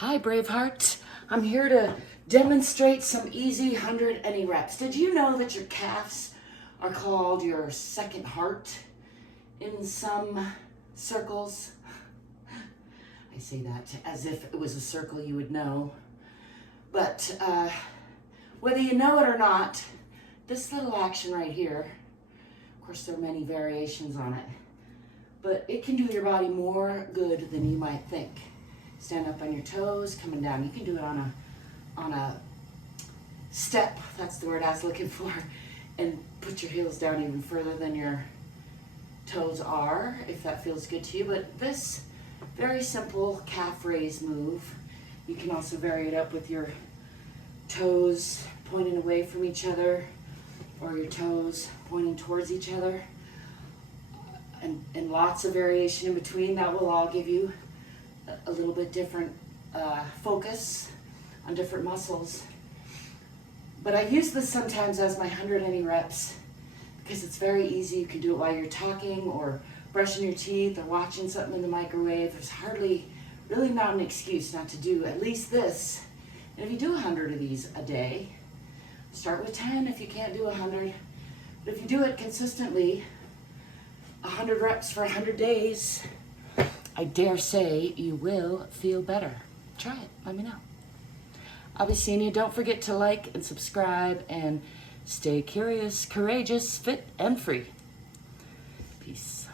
Hi Braveheart, I'm here to demonstrate some easy 100 any reps. Did you know that your calves are called your second heart in some circles? I say that as if it was a circle you would know. But whether you know it or not, this little action right here, of course there are many variations on it, but it can do your body more good than you might think. Stand up on your toes, coming down. You can do it on a step, that's the word I was looking for, and put your heels down even further than your toes are, if that feels good to you. But this very simple calf raise move, you can also vary it up with your toes pointing away from each other or your toes pointing towards each other, and lots of variation in between. That will all give you a little bit different focus on different muscles. But I use this sometimes as my 100 any reps because it's very easy. You can do it while you're talking or brushing your teeth or watching something in the microwave. There's really not an excuse not to do at least this. And if you do 100 of these a day, start with 10 if you can't do 100. But if you do it consistently, 100 reps for 100 days, I dare say you will feel better. Try it, let me know. I'll be seeing you. Don't forget to like and subscribe and stay curious, courageous, fit, and free. Peace.